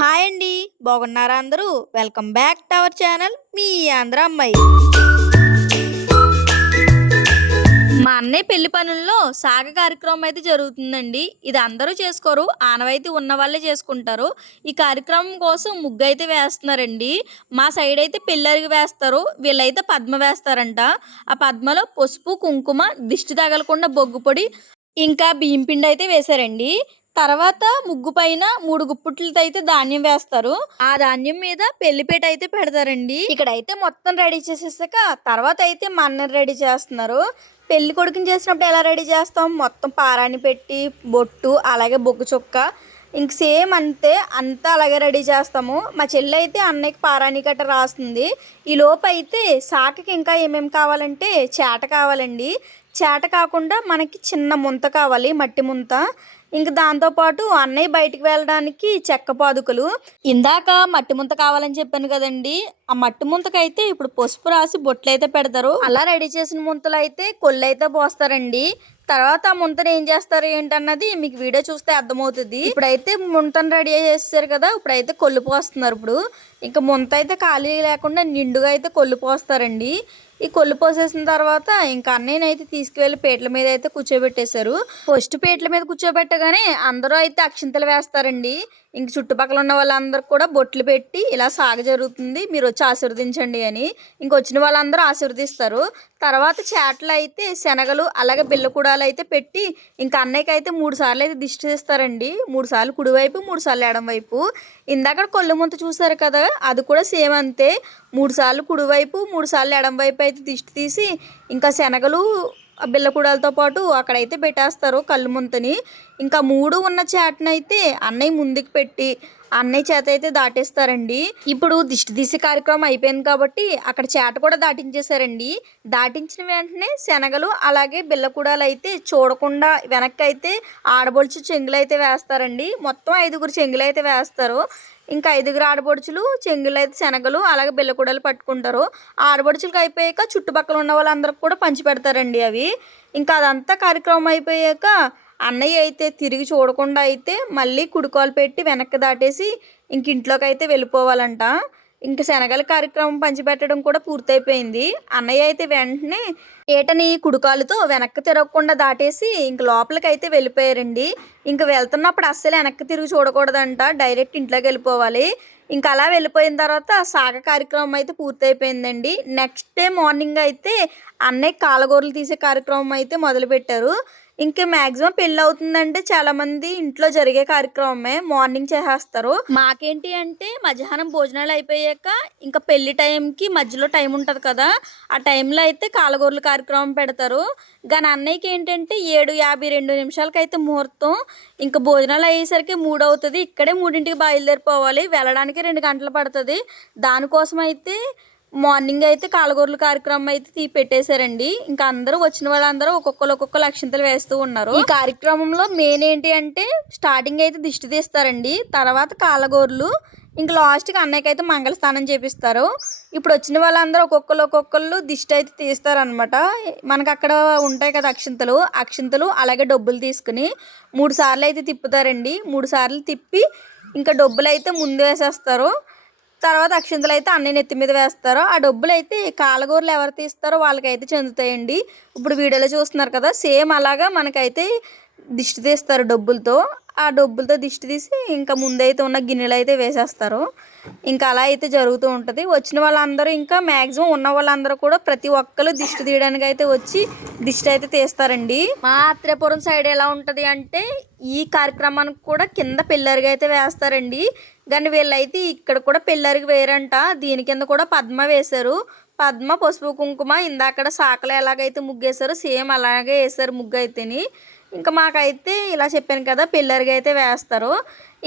Hi అండి. బాగున్నారా అందరూ? Welcome back to our channel మీ ఆంధ్ర అమ్మాయి. మా అన్నయ్య పెళ్లి పనుల్లో సాగ కార్యక్రమం అయితే జరుగుతుందండి. ఇది అందరూ చేసుకోరు. ఆనవాయితీ ఉన్న వాళ్ళే చేసుకుంటారు. ఈ కార్యక్రమం కోసం ముగ్గు అయితే వేస్తున్నారండి. మా సైడ్ అయితే పెళ్ళరికి వేస్తారు. వీళ్ళైతే పద్మ వేస్తారంట. ఆ పద్మలో పసుపు, కుంకుమ, దిష్టి తగలకుండా బొగ్గు పొడి, ఇంకా బియ్యం పిండి అయితే వేశారండి. తర్వాత ముగ్గు పైన 3 గుప్పిట్లతో అయితే ధాన్యం వేస్తారు. ఆ ధాన్యం మీద పెళ్లిపీట అయితే పెడతారండి. ఇక్కడైతే మొత్తం రెడీ చేసేసాక తర్వాత అయితే మా అన్నని రెడీ చేస్తున్నారు. పెళ్లి కొడుకుని చేసినప్పుడు ఎలా రెడీ చేస్తాం, మొత్తం పారాని పెట్టి బొట్టు అలాగే బొగ్గు చుక్క ఇంక సేమ్ అంతే, అంతా అలాగే రెడీ చేస్తాము. మా చెల్లి అయితే అన్నయ్యకి పారాని గట్ట రాస్తుంది. ఈ లోపు అయితే సాకకి ఇంకా ఏమేమి కావాలంటే చేట కావాలండి. చేట కాకుండా మనకి చిన్న ముంత కావాలి, మట్టి ముంత. ఇంక దాంతోపాటు అన్నయ్య బయటికి వెళ్ళడానికి చెక్క పాదుకలు. ఇందాక మట్టి ముంత కావాలని చెప్పాను కదండి, ఆ మట్టి ముంతకైతే ఇప్పుడు పసుపు రాసి బొట్లు అయితే పెడతారు. అలా రెడీ చేసిన ముంతలు అయితే కొల్లు అయితే పోస్తారండి. తర్వాత ఆ ముంతను ఏం చేస్తారు ఏంటన్నది మీకు వీడియో చూస్తే అర్థమవుతుంది. ఇప్పుడైతే ముంతను రెడీ చేసేసారు కదా, ఇప్పుడైతే కొల్లు పోస్తున్నారు. ఇప్పుడు ఇంకా ముంత అయితే ఖాళీ లేకుండా నిండుగా అయితే కొల్లు పోస్తారండి. ఈ కొల్లు పోసేసిన తర్వాత ఇంకా అన్నయ్యనైతే తీసుకువెళ్ళి పీటల మీద అయితే కూర్చోబెట్టేశారు. ఫస్ట్ పీటల మీద కూర్చోబెట్టగానే అందరూ అయితే అక్షింతలు వేస్తారండి. ఇంక చుట్టుపక్కల ఉన్న వాళ్ళందరూ కూడా బొట్లు పెట్టి ఇలా సాగ జరుగుతుంది, మీరు వచ్చి ఆశీర్వదించండి అని ఇంకొచ్చిన వాళ్ళందరూ ఆశీర్వదిస్తారు. తర్వాత చేటలు అయితే శనగలు అలాగే బిల్లకూడాలు అయితే పెట్టి ఇంకా అన్నయ్యకి అయితే 3 సార్లు అయితే దిష్టి తీస్తారండి. 3 సార్లు కుడివైపు, 3 సార్లు ఎడం వైపు. ఇందాక కొల్లు ముంత చూసారు కదా, అది కూడా సేమ్ అంతే. 3 సార్లు కుడివైపు, 3 సార్లు ఎడం వైపు అయితే దిష్టి తీసి ఇంకా శనగలు బిల్లకూడాలతో పాటు అక్కడైతే పెట్టేస్తారు కళ్ళు ముంతని. ఇంకా 3 ఉన్న చేటనైతే అన్నయ్య ముందుకు పెట్టి అన్నయ్య చేత అయితే దాటేస్తారండి. ఇప్పుడు దిష్టి తీసే కార్యక్రమం అయిపోయింది కాబట్టి అక్కడ చేట కూడా దాటించేశారండి. దాటించిన వెంటనే శనగలు అలాగే బిల్లకూడాలు అయితే చూడకుండా వెనక్కి అయితే ఆడబొడుచు చెంగులు అయితే వేస్తారండి. మొత్తం 5 చెంగులు అయితే వేస్తారు. ఇంకా 5 ఆడబొడుచులు చెంగులు అయితే శనగలు అలాగే బిల్లకూడలు పట్టుకుంటారు. ఆడబొడుచులకు అయిపోయాక చుట్టుపక్కల ఉన్న వాళ్ళందరికి కూడా పంచి పెడతారండి అవి. ఇంకా అదంతా కార్యక్రమం అయిపోయాక అన్నయ్య అయితే తిరిగి చూడకుండా అయితే మళ్ళీ కుడికాలు పెట్టి వెనక్కి దాటేసి ఇంక ఇంట్లోకి అయితే వెళ్ళిపోవాలంట. ఇంక శనగల కార్యక్రమం పంచిపెట్టడం కూడా పూర్తయిపోయింది. అన్నయ్య అయితే వెంటనే ఏటని కుడికాలుతో వెనక్కి తిరగకుండా దాటేసి ఇంక లోపలికి అయితే వెళ్ళిపోయారండి. ఇంక వెళ్తున్నప్పుడు అస్సలు వెనక్కి తిరిగి చూడకూడదంట, డైరెక్ట్ ఇంట్లోకి వెళ్ళిపోవాలి. ఇంకా అలా వెళ్ళిపోయిన తర్వాత సాగ కార్యక్రమం అయితే పూర్తయిపోయిందండి. నెక్స్ట్ డే మార్నింగ్ అయితే అన్నయ్య కాలగూరలు తీసే కార్యక్రమం అయితే మొదలుపెట్టారు. ఇంకా మ్యాక్సిమం పెళ్ళి అవుతుందంటే చాలామంది ఇంట్లో జరిగే కార్యక్రమమే మార్నింగ్ చేసేస్తారు. మాకేంటి అంటే మధ్యాహ్నం భోజనాలు అయిపోయాక ఇంకా పెళ్లి టైంకి మధ్యలో టైం ఉంటుంది కదా, ఆ టైంలో అయితే కాలగూరల కార్యక్రమం పెడతారు. కానీ అన్నయ్యకి ఏంటంటే 7:52 అయితే ముహూర్తం. ఇంకా భోజనాలు అయ్యేసరికి 3 అవుతుంది. ఇక్కడే 3ంటికి బయలుదేరిపోవాలి, వెళ్ళడానికి 2 గంటలు పడుతుంది. దానికోసం అయితే మార్నింగ్ అయితే కాలగూరల కార్యక్రమం అయితే పెట్టేశారండి. ఇంకా అందరూ వచ్చిన వాళ్ళందరూ ఒక్కొక్కరు అక్షింతలు వేస్తూ ఉన్నారు. ఈ కార్యక్రమంలో మెయిన్ ఏంటి అంటే స్టార్టింగ్ అయితే దిష్టి తీస్తారండి, తర్వాత కాలగూరలు, ఇంకా లాస్ట్కి అన్నయ్యకి అయితే మంగళస్నానం చేపిస్తారు. ఇప్పుడు వచ్చిన వాళ్ళందరూ ఒక్కొక్కరు దిష్టి అయితే తీస్తారనమాట. మనకు అక్కడ ఉంటాయి కదా అక్షింతలు అలాగే డబ్బులు తీసుకుని 3 సార్లు అయితే తిప్పుతారండి. 3 సార్లు తిప్పి ఇంకా డబ్బులు అయితే ముందు వేసేస్తారు. తర్వాత అక్షింతలు అయితే అన్నయ్య నెత్తి మీద వేస్తారు. ఆ డబ్బులు అయితే కాలగూరలు ఎవరు తీస్తారో వాళ్ళకైతే చెందుతాయండి. ఇప్పుడు వీడియోలో చూస్తున్నారు కదా, సేమ్ అలాగా మనకైతే దిష్టి తీస్తారు డబ్బులతో. ఆ డబ్బులతో దిష్టి తీసి ఇంకా ముందైతే ఉన్న గిన్నెలు అయితే వేసేస్తారు. ఇంకా అలా అయితే జరుగుతూ ఉంటుంది. వచ్చిన వాళ్ళందరూ ఇంకా మ్యాక్సిమం ఉన్న వాళ్ళందరూ కూడా ప్రతి ఒక్కరు దిష్టి తీయడానికి అయితే వచ్చి దిష్టి అయితే తీస్తారండి. మా ఆత్రేయపురం సైడ్ ఎలా ఉంటుంది అంటే ఈ కార్యక్రమానికి కూడా కింద పిల్లర్గా అయితే వేస్తారండి. కానీ వీళ్ళైతే ఇక్కడ కూడా పిల్లర్కి వేయరంట, దీని కింద కూడా పద్మ వేశారు. పద్మ, పసుపు, కుంకుమ ఇందాక సాకలు ఎలాగైతే ముగ్గేశారో సేమ్ అలాగే వేశారు ముగ్గు అయితేని. ఇంకా మాకైతే ఇలా చెప్పాను కదా పిల్లర్గా అయితే వేస్తారు.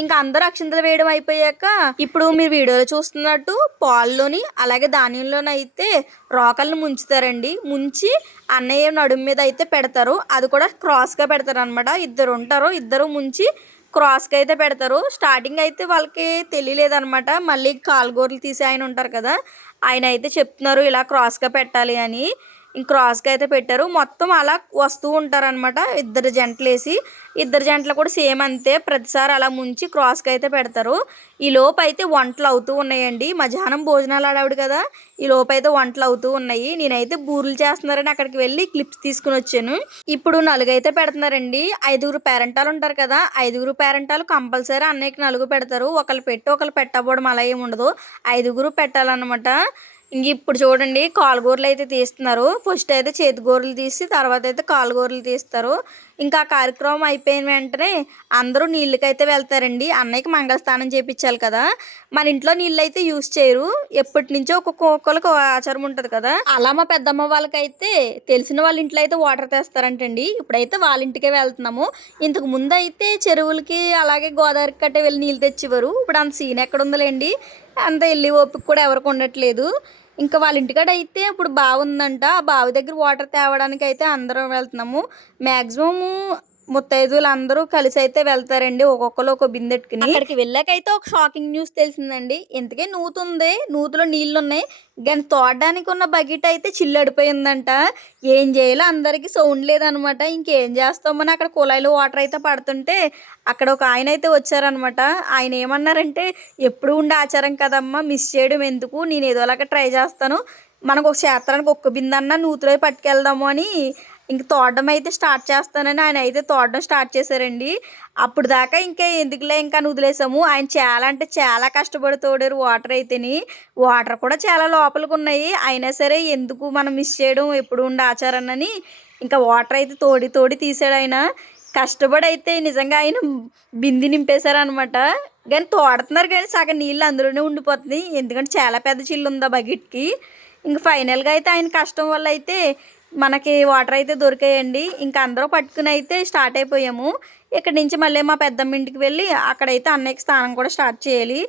ఇంకా అందరూ అక్షింతలు వేయడం అయిపోయాక ఇప్పుడు మీరు వీడియోలో చూస్తున్నట్టు పాల్లోని అలాగే ధాన్యంలోనైతే రోకల్ని ముంచుతారండి. ముంచి అన్నయ్య నడుము మీద అయితే పెడతారు. అది కూడా క్రాస్గా పెడతారు అనమాట. ఇద్దరు ఉంటారు, ఇద్దరు ముంచి క్రాస్గా అయితే పెడతారు. స్టార్టింగ్ అయితే వాళ్ళకి తెలియలేదనమాట. మళ్ళీ కాలుగూరలు తీసి ఆయన ఉంటారు కదా, ఆయన అయితే చెప్తున్నారు ఇలా క్రాస్గా పెట్టాలి అని. ఇంక క్రాస్గా అయితే పెట్టారు. మొత్తం అలా వస్తూ ఉంటారనమాట ఇద్దరు జంటలేసి. ఇద్దరు జంటలు కూడా సేమ్ అంతే, ప్రతిసారి అలా ముంచి క్రాస్గా అయితే పెడతారు. ఈ లోపు అయితే వంటలు అవుతూ ఉన్నాయండి. మధ్యాహ్నం భోజనాలు ఆడావిడ కదా, ఈ లోపు అయితే వంటలు అవుతూ ఉన్నాయి. నేనైతే బూరెలు చేస్తున్నారని అక్కడికి వెళ్ళి క్లిప్స్ తీసుకుని వచ్చాను. ఇప్పుడు నలుగైతే పెడుతున్నారండి. 5గురు పేరెంటాలు ఉంటారు కదా, 5గురు పేరెంటాలు కంపల్సరీ అన్నయ్యకి నలుగు పెడతారు. ఒకళ్ళు పెట్టి ఒకళ్ళు పెట్టకపోవడం అలా ఏమి ఉండదు, 5గురు పెట్టాలన్నమాట. ఇంక ఇప్పుడు చూడండి కాలుగూరలు అయితే తీస్తున్నారు. ఫస్ట్ అయితే చేతి గూరలు తీసి తర్వాత అయితే కాలుగూరలు తీస్తారు. ఇంకా కార్యక్రమం అయిపోయిన వెంటనే అందరూ నీళ్ళకైతే వెళ్తారండి. అన్నయ్యకి మంగళస్నానం చేయించాలి కదా, మన ఇంట్లో నీళ్ళు అయితే యూజ్ చేయరు. ఎప్పటి నుంచో ఒక్కొక్కరికి ఆచారం ఉంటుంది కదా, అలా మా పెద్దమ్మ వాళ్ళకైతే తెలిసిన వాళ్ళ ఇంట్లో అయితే వాటర్ తెస్తారంటండి. ఇప్పుడైతే వాళ్ళ ఇంటికే వెళ్తున్నాము. ఇంతకు ముందు అయితే చెరువులకి అలాగే గోదావరికి కట్టే వెళ్ళి నీళ్ళు తెచ్చేవారు. ఇప్పుడు అంత సీన్ ఎక్కడ ఉందలేండి, అంత వెళ్ళి ఓపిక కూడా ఎవరికి ఉండట్లేదు. ఇంకా వాళ్ళ ఇంటికాడ అయితే ఇప్పుడు బావి ఉందంట, ఆ బావి దగ్గర వాటర్ తేవడానికి అయితే అందరం వెళ్తున్నాము. మ్యాక్సిమము ముత్తైదువులు అందరూ కలిసి అయితే వెళ్తారండి, ఒక్కొక్కరు ఒక బిందెట్టుకుని. అక్కడికి వెళ్ళాకైతే ఒక షాకింగ్ న్యూస్ తెలిసిందండి. ఇంతకే నూతుంది, నూతులో నీళ్ళు ఉన్నాయి కానీ తోడడానికి ఉన్న బకెట్ అయితే చిల్లడిపోయిందంట. ఏం చేయాలో అందరికీ సౌండ్ లేదనమాట. ఇంకేం చేస్తామని అక్కడ కుళాయిలో వాటర్ అయితే పడుతుంటే అక్కడ ఒక ఆయన అయితే వచ్చారనమాట. ఆయన ఏమన్నారంటే, ఎప్పుడు ఉండే ఆచారం కదమ్మా, మిస్ చేయడం ఎందుకు, నేను ఏదోలాగా ట్రై చేస్తాను, మనకు ఒక క్షేత్రానికి ఒక్క బిందన్నా నూతులో పట్టుకెళ్దాము అని ఇంక తోడడం అయితే స్టార్ట్ చేస్తానని ఆయన అయితే తోడడం స్టార్ట్ చేశారండి. అప్పుడు దాకా ఇంకా ఎందుకులే ఇంకా వదిలేసాము. ఆయన చాలా అంటే చాలా కష్టపడి తోడారు వాటర్ అయితేని. వాటర్ కూడా చాలా లోపలికి ఉన్నాయి, అయినా సరే ఎందుకు మనం మిస్ చేయడం, ఎప్పుడు ఉండే ఆచారాన్ని ఇంకా వాటర్ అయితే తోడి తోడి తీసాడు ఆయన. కష్టపడి అయితే నిజంగా ఆయన బింది నింపేశారనమాట. కానీ తోడుతున్నారు కానీ సగం నీళ్ళు అందులోనే ఉండిపోతుంది, ఎందుకంటే చాలా పెద్ద చిల్లు ఉంది ఆ బకెట్కి. ఇంక ఫైనల్గా అయితే ఆయన కష్టం వల్ల అయితే మనకి వాటర్ అయితే దొరికాయండి. ఇంకా అందరూ పట్టుకుని అయితే స్టార్ట్ అయిపోయాము. ఇక్కడ నుంచి మళ్ళీ మా పెద్దమ్మ ఇంటికి వెళ్ళి అక్కడైతే అన్నయ్యకి స్నానం కూడా స్టార్ట్ చేయాలి.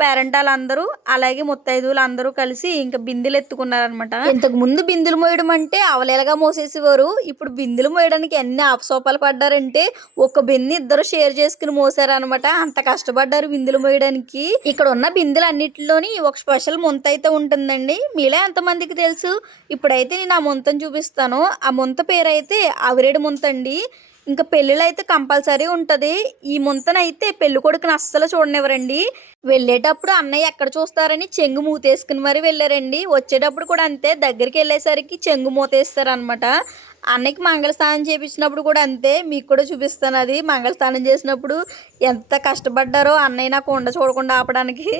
పేరెంటాలు అందరూ అలాగే ముత్తైదువులు అందరూ కలిసి ఇంకా బిందెలు ఎత్తుకున్నారనమాట. ఇంతకు ముందు బిందెలు మోయడం అంటే అవలేలుగా మోసేసేవారు. ఇప్పుడు బిందెలు మోయడానికి ఎన్ని ఆపసోపాలు పడ్డారంటే ఒక బిందె ఇద్దరు షేర్ చేసుకుని మోసారనమాట. అంత కష్టపడ్డారు బిందెలు మోయడానికి. ఇక్కడ ఉన్న బిందెలు అన్నిటిలోని ఒక స్పెషల్ ముంత అయితే ఉంటుందండి. మీలో ఎంతమందికి తెలుసు? ఇప్పుడైతే నేను ఆ ముంతను చూపిస్తాను. ఆ ముంత పేరు అయితే ఆవిరేడు ముంత అండి. ఇంకా పెళ్ళిళ్ళు అయితే కంపల్సరీ ఉంటుంది. ఈ ముంతనైతే పెళ్ళి కొడుకుని అస్సలు చూడనివ్వరండి. వెళ్ళేటప్పుడు అన్నయ్య ఎక్కడ చూస్తారని చెంగు మూతేసుకుని మరీ వెళ్ళారండి. వచ్చేటప్పుడు కూడా అంతే, దగ్గరికి వెళ్ళేసరికి చెంగు మూతేస్తారనమాట. అన్నయ్యకి మంగళస్నానం చేయించినప్పుడు కూడా అంతే, మీకు కూడా చూపిస్తాను అది. మంగళస్నానం చేసినప్పుడు ఎంత కష్టపడ్డారో అన్నయ్య నాకు ఉండ చూడకుండా ఆపడానికి.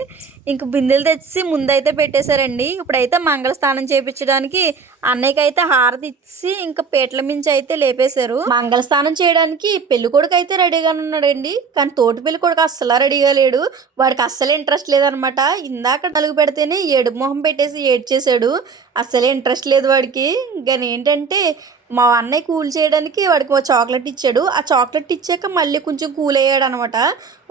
ఇంక బిందెలు తెచ్చి ముందైతే పెట్టేశారండి. ఇప్పుడైతే మంగళస్నానం చేయించడానికి అన్నయ్యకి అయితే హారతి ఇచ్చి ఇంకా పీటల మించి అయితే లేపేశారు. మంగళస్నానం చేయడానికి పెళ్లి కొడుకు అయితే రెడీగా ఉన్నాడండి, కానీ తోటి పెళ్లి కొడుకు అస్సలు రెడీగా లేడు. వాడికి అస్సలు ఇంట్రెస్ట్ లేదనమాట. ఇందాక నలుగు పెడితేనే ఏడుపు మొహం పెట్టేసి ఏడ్చేసాడు, అస్సలే ఇంట్రెస్ట్ లేదు వాడికి. కానీ ఏంటంటే మా అన్నయ్య కూల్ చేయడానికి వాడికి ఒక చాక్లెట్ ఇచ్చాడు. ఆ చాక్లెట్ ఇచ్చాక మళ్ళీ కొంచెం కూల్ అయ్యాడు అనమాట.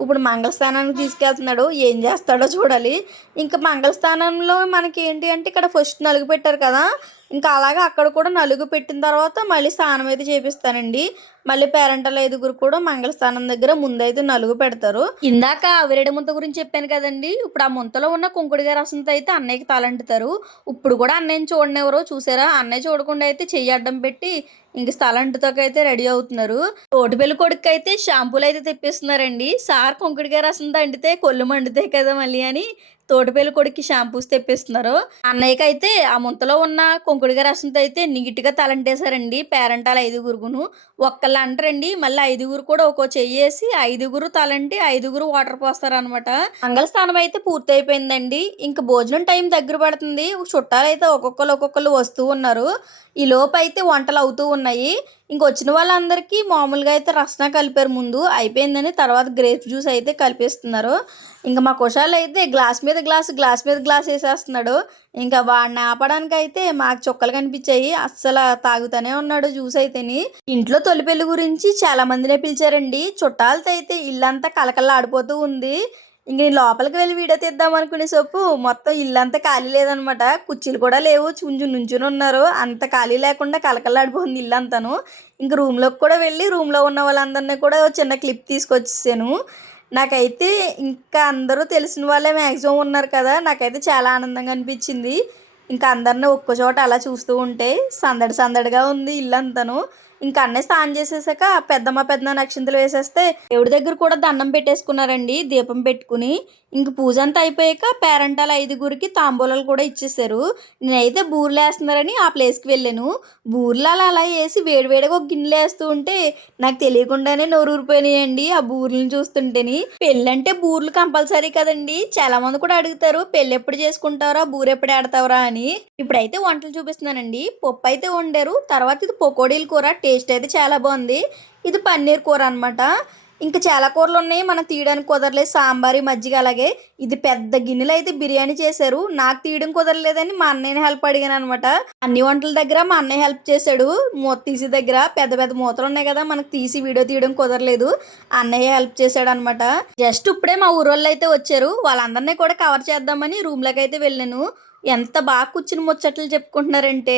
ఇప్పుడు మంగళస్థానానికి తీసుకెళ్తున్నాడు, ఏం చేస్తాడో చూడాలి. ఇంకా మంగళస్థానంలో మనకి ఏంటి అంటే ఇక్కడ ఫస్ట్ నలుగు పెట్టారు కదా, ఇంకా అలాగే అక్కడ కూడా నలుగు పెట్టిన తర్వాత మళ్ళీ స్నానం అయితే చేపిస్తానండి. మళ్ళీ పేరెంటల ఐదుగురు కూడా మంగళస్థానం దగ్గర ముందైతే నలుగు పెడతారు. ఇందాక విరడి ముంత గురించి చెప్పాను కదండి, ఇప్పుడు ఆ ముంతలో ఉన్న కుంకుడిగా రసంతో అయితే అన్నయ్యకి తలంటుతారు. ఇప్పుడు కూడా అన్నయ్యని చూడనివ్వరు, చూసారా, అన్నయ్య చూడకుండా అయితే చెయ్యి అడ్డం పెట్టి ఇంక స్థలంటుతోకి అయితే రెడీ అవుతున్నారు. తోటి పెళ్లి కొడుకు అయితే షాంపూలు అయితే తెప్పిస్తున్నారండి. సార్ కుంకుడిగా రసం తండితే కొళ్ళు మండుతాయి కదా మళ్ళీ అని తోటి పెళ్లి కొడుకు షాంపూస్ తెప్పిస్తున్నారు. అన్నయ్యకి అయితే ఆ ముంతలో ఉన్న కుంకుడిగా రసంతో అయితే నీట్గా తలంటేశారండి పేరెంటాల ఐదుగురును. ఒక్కళ్ళు అంటారండి, మళ్ళీ ఐదుగురు కూడా ఒక్కో చెయ్యేసి ఐదుగురు తలంటి ఐదుగురు వాటర్ పోస్తారనమాట. మంగళస్నానం అయితే పూర్తి అయిపోయిందండి. ఇంక భోజనం టైం దగ్గర పడుతుంది. చుట్టాలు అయితే ఒక్కొక్కరు వస్తూ ఉన్నారు. ఈ లోపు అయితే వంటలు అవుతూ ఉన్నాయి. ఇంకొచ్చిన వాళ్ళందరికీ మామూలుగా అయితే రసన కలిపారు, ముందు అయిపోయిందని తర్వాత గ్రేప్ జ్యూస్ అయితే కలిపిస్తున్నారు. ఇంకా మా కుషాలు అయితే గ్లాస్ మీద గ్లాస్ వేసేస్తున్నాడు. ఇంకా వాడిని ఆపడానికి అయితే మాకు చుక్కలు కనిపించాయి, అస్సలు తాగుతూనే ఉన్నాడు జ్యూస్ అయితేని. ఇంట్లో తొలి పెళ్లి గురించి చాలా మందినే పిలిచారండి. చుట్టాలతో అయితే ఇల్లంతా కలకల్లా ఆడిపోతూ ఉంది. ఇంక నేను లోపలికి వెళ్ళి వీడియో తీద్దాం అనుకునే సొప్పు మొత్తం ఇల్లంతా ఖాళీ లేదనమాట. కుర్చీలు కూడా లేవు, నుంచుని ఉన్నారు. అంత ఖాళీ లేకుండా కలకల్లాడిపోయింది ఇల్లంతాను. ఇంక రూమ్లోకి కూడా వెళ్ళి రూమ్లో ఉన్న వాళ్ళందరినీ కూడా చిన్న క్లిప్ తీసుకొచ్చేసాను. నాకైతే ఇంకా అందరూ తెలిసిన వాళ్ళే మ్యాక్సిమం ఉన్నారు కదా, నాకైతే చాలా ఆనందంగా అనిపించింది. ఇంకా అందరిని ఒక్క చోట అలా చూస్తూ ఉంటే సందడి సందడిగా ఉంది ఇల్లంతాను. ఇంకా అన్నయ్య స్నానం చేసేసాక పెద్దమ్మ పెద్దనాన్న అక్షింతలు వేసేస్తే దేవుడి దగ్గర కూడా దండం పెట్టేసుకున్నారండి దీపం పెట్టుకుని. ఇంక పూజ అంతా అయిపోయాక పేరంటాల 5గురికి తాంబూలాలు కూడా ఇచ్చేసారు. నేనైతే బూరెలు వేస్తున్నారని ఆ ప్లేస్కి వెళ్ళాను. బూరెలు అలా వేసి వేడివేడిగా ఒక గిన్నెలు వేస్తూ ఉంటే నాకు తెలియకుండానే నోరు ఊరిపోయినాయండి ఆ బూరెలను చూస్తుంటేని. పెళ్ళి అంటే బూరెలు కంపల్సరీ కదండి. చాలా మంది కూడా అడుగుతారు పెళ్ళి ఎప్పుడు చేసుకుంటారా బూరె ఎప్పుడు ఆడతావరా అని. ఇప్పుడైతే వంటలు చూపిస్తున్నానండి. పప్పు అయితే వండారు. తర్వాత ఇది పకోడీల కూర, టేస్ట్ అయితే చాలా బాగుంది. ఇది పన్నీర్ కూర అనమాట. ఇంకా చాలా కూరలు ఉన్నాయి మనం తీయడానికి కుదరలేదు. సాంబారు మజ్జిగ అలాగే ఇది పెద్ద గిన్నెలు అయితే బిర్యానీ చేశారు. నాకు తీయడం కుదరలేదని మా అన్నయ్యని హెల్ప్ అడిగాను అనమాట. అన్ని వంటల దగ్గర మా అన్నయ్య హెల్ప్ చేశాడు. మూత తీసి దగ్గర పెద్ద పెద్ద మూతలు ఉన్నాయి కదా మనకు తీసి వీడియో తీయడం కుదరలేదు. అన్నయ్య హెల్ప్ చేశాడు అనమాట. జస్ట్ ఇప్పుడే మా ఊరోళ్ళు అయితే వచ్చారు. వాళ్ళందరినీ కూడా కవర్ చేద్దామని రూమ్లోకి అయితే వెళ్ళాను. ఎంత బాగా కూర్చుని ముచ్చట్లు చెప్పుకుంటున్నారంటే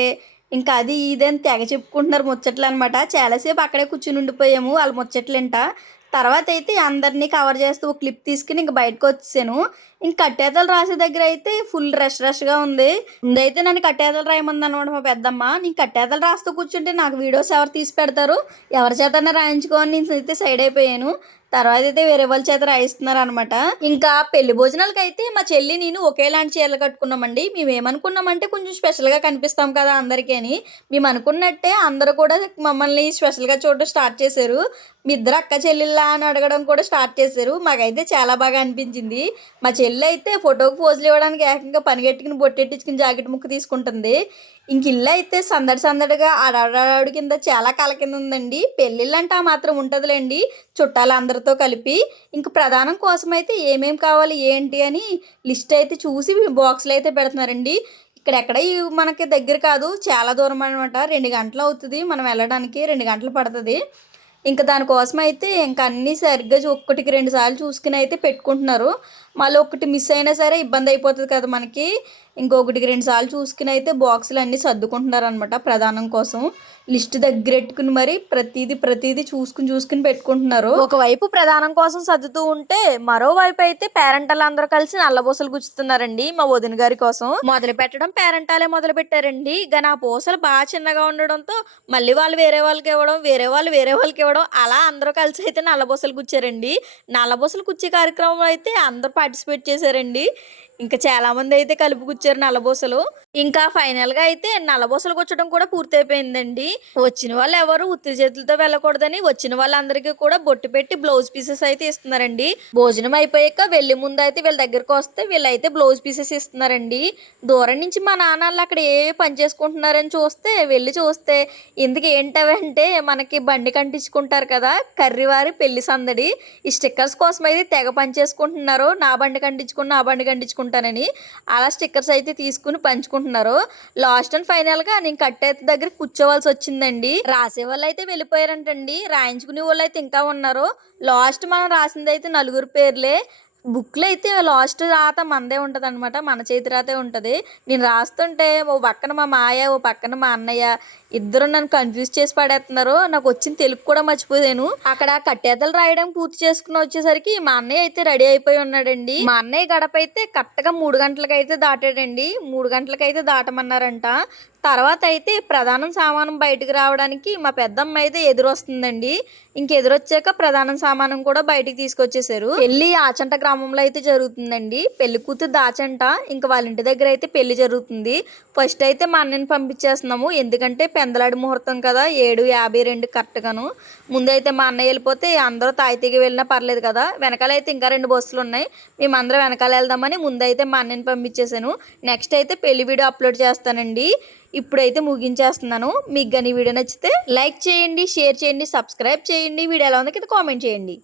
ఇంకా అది ఇదని తెగ చెప్పుకుంటున్నారు ముచ్చట్లు అనమాట. చాలాసేపు అక్కడే కూర్చుని ఉండిపోయాము వాళ్ళ ముచ్చట్లేంట. తర్వాత అయితే అందరినీ కవర్ చేస్తూ ఒక క్లిప్ తీసుకుని ఇంక బయటకు వచ్చేసాను. ఇంక కట్టేతలు రాసే దగ్గర అయితే ఫుల్ రష్గా ఉంది. ముందైతే నన్ను కట్టేతలు రాయమంది అనమాట మా పెద్దమ్మ. నేను కట్టేతలు రాస్తూ కూర్చుంటే నాకు వీడియోస్ ఎవరు తీసి పెడతారు, ఎవరి చేతనే రాయించుకోని నేను అయితే సైడ్ అయిపోయాను. తర్వాత అయితే వేరే వాళ్ళ చేత రాయిస్తున్నారు అనమాట. ఇంకా పెళ్లి భోజనాలకి అయితే మా చెల్లి నేను ఒకేలాంటి చీరలు కట్టుకున్నామండి. మేము ఏమనుకున్నామంటే కొంచెం స్పెషల్గా కనిపిస్తాం కదా అందరికీ అని. మేము అనుకున్నట్టే అందరూ కూడా మమ్మల్ని స్పెషల్గా చూడడం స్టార్ట్ చేశారు. మీ ఇద్దరు అక్క చెల్లెళ్ళా అని అడగడం కూడా స్టార్ట్ చేశారు. మాకైతే చాలా బాగా అనిపించింది. మా చెల్లి అయితే ఫోటోకి పోజులు ఇవ్వడానికి ఏకంగా పనిగట్టుకుని బొట్టెట్టించుకుని జాకెట్ ముక్క తీసుకుంటుంది. ఇంక ఇల్లు అయితే సందడి సందడిగా ఆడాడు కింద చాలా కళ కింద ఉందండి. పెళ్ళిళ్ళు అంటే ఆ మాత్రం ఉంటుందిలేండి చుట్టాలు అందరితో కలిపి. ఇంక ప్రధానం కోసం అయితే ఏమేమి కావాలి ఏంటి అని లిస్ట్ అయితే చూసి బాక్సులు అయితే పెడుతున్నారండి. ఇక్కడెక్కడ మనకి దగ్గర కాదు, చాలా దూరం అనమాట. 2 గంటలు అవుతుంది మనం వెళ్ళడానికి, 2 గంటలు పడుతుంది. ఇంకా దానికోసం అయితే ఇంకా అన్నీ సరిగ్గా ఒక్కటికి 2 సార్లు చూసుకుని అయితే పెట్టుకుంటున్నారు. మళ్ళీ ఒకటి మిస్ అయినా సరే ఇబ్బంది అయిపోతుంది కదా మనకి. ఇంకొకటికి 2 సార్లు చూసుకుని అయితే బాక్సులు అన్నీ సర్దుకుంటున్నారు అనమాట ప్రధానం కోసం. లిస్ట్ దగ్గరెట్టుకుని మరి ప్రతిదీ చూసుకుని పెట్టుకుంటున్నారు. ఒకవైపు ప్రధానం కోసం సర్దుతూ ఉంటే మరోవైపు అయితే పేరెంటాలు అందరూ కలిసి నల్లబూసలు గుచ్చుతున్నారండి మా వదిన గారి కోసం. మొదలు పెట్టడం పేరెంటాలే మొదలు పెట్టారండి. కానీ ఆ పూసలు బాగా చిన్నగా ఉండడంతో మళ్ళీ వాళ్ళు వేరే వాళ్ళకి ఇవ్వడం, వేరే వాళ్ళకి ఇవ్వడం, అలా అందరూ కలిసి అయితే నల్లబూసలు గుచ్చారండి. నల్లబూసలు కుచ్చే కార్యక్రమం అయితే అందరూ పార్టిసిపేట్ చేశారండి. ఇంకా చాలామంది అయితే కలిపి కూర్చారు నల్లబూసలు. ఇంకా ఫైనల్గా అయితే నల్లబూసలు కూర్చడం కూడా పూర్తయిపోయిందండి. వచ్చిన వాళ్ళు ఎవరు ఉత్తి చేతులతో వెళ్ళకూడదని వచ్చిన వాళ్ళందరికీ కూడా బొట్టు పెట్టి బ్లౌజ్ పీసెస్ అయితే ఇస్తున్నారండి. భోజనం అయిపోయాక వెళ్ళి ముందు అయితే వీళ్ళ దగ్గరకు వస్తే వీళ్ళైతే బ్లౌజ్ పీసెస్ ఇస్తున్నారండి. దూరం నుంచి మా నాన్నలు అక్కడ ఏ పని చేసుకుంటున్నారని వెళ్ళి చూస్తే ఎందుకు ఏంటవంటే మనకి బండి కంటించుకుంటారు కదా కర్రీవారి పెళ్లి సందడి. ఈ స్టిక్కర్స్ కోసం అయితే తెగ పని చేసుకుంటున్నారు. నా బండి కంటించుకుంటానని అలా స్టిక్కర్స్ అయితే తీసుకుని పంచుకుంటున్నారు. లాస్ట్ అండ్ ఫైనల్గా నేను కట్టేత దగ్గర కూర్చోవలసి వచ్చిందండి. రాసే వాళ్ళు అయితే వెళ్ళిపోయారంటండి. రాయించుకునే వాళ్ళు అయితే ఇంకా ఉన్నారు. లాస్ట్ మనం రాసింది అయితే 4 పేర్లే. బుక్లో అయితే లాస్ట్ రాత మనదే ఉంటుంది అనమాట, మన చేతి రాతే ఉంటుంది. నేను రాస్తుంటే ఓ పక్కన మా మాయ, ఓ పక్కన మా అన్నయ్య ఇద్దరు నన్ను కన్ఫ్యూజ్ చేసి పడేస్తున్నారు. నాకు వచ్చిన తెలుగు కూడా మర్చిపోయాను. అక్కడ కట్టేతలు రాయడం పూర్తి చేసుకుని వచ్చేసరికి మా అన్నయ్య అయితే రెడీ అయిపోయి ఉన్నాడండి. మా అన్నయ్య గడప అయితే కరెక్ట్గా 3 గంటలకు అయితే దాటాడండి. 3 గంటలకు అయితే దాటమన్నారంట. తర్వాత అయితే ప్రధానం సామానం బయటకు రావడానికి మా పెద్దమ్మ అయితే ఎదురొస్తుందండి. ఎదురొచ్చాక ప్రధానం సామానం కూడా బయటికి తీసుకొచ్చేసారు. పెళ్లి ఆచంట గ్రామంలో అయితే జరుగుతుందండి. పెళ్లి కూతురు దాచంట. ఇంకా వాళ్ళ ఇంటి దగ్గర అయితే పెళ్లి జరుగుతుంది. ఫస్ట్ అయితే మా అన్నని పంపించేస్తున్నాము. ఎందుకంటే పెందలాడి ముహూర్తం కదా 7:52 కరెక్ట్గాను. ముందైతే మా అన్నయ్య వెళ్ళిపోతే అందరూ తాయితీగి వెళ్ళినా పర్లేదు కదా. వెనకాలైతే ఇంకా 2 బస్సులు ఉన్నాయి. మేమందరం వెనకాల వెళ్దామని ముందైతే మా అన్నని పంపించేసాను. నెక్స్ట్ అయితే పెళ్లి వీడియో అప్లోడ్ చేస్తానండి. ఇప్పుడైతే ముగించేస్తున్నాను. మీకు కానీ వీడియో నచ్చితే లైక్ చేయండి, షేర్ చేయండి, సబ్స్క్రైబ్ చేయండి. వీడియో ఎలా ఉందో కింద కామెంట్ చేయండి.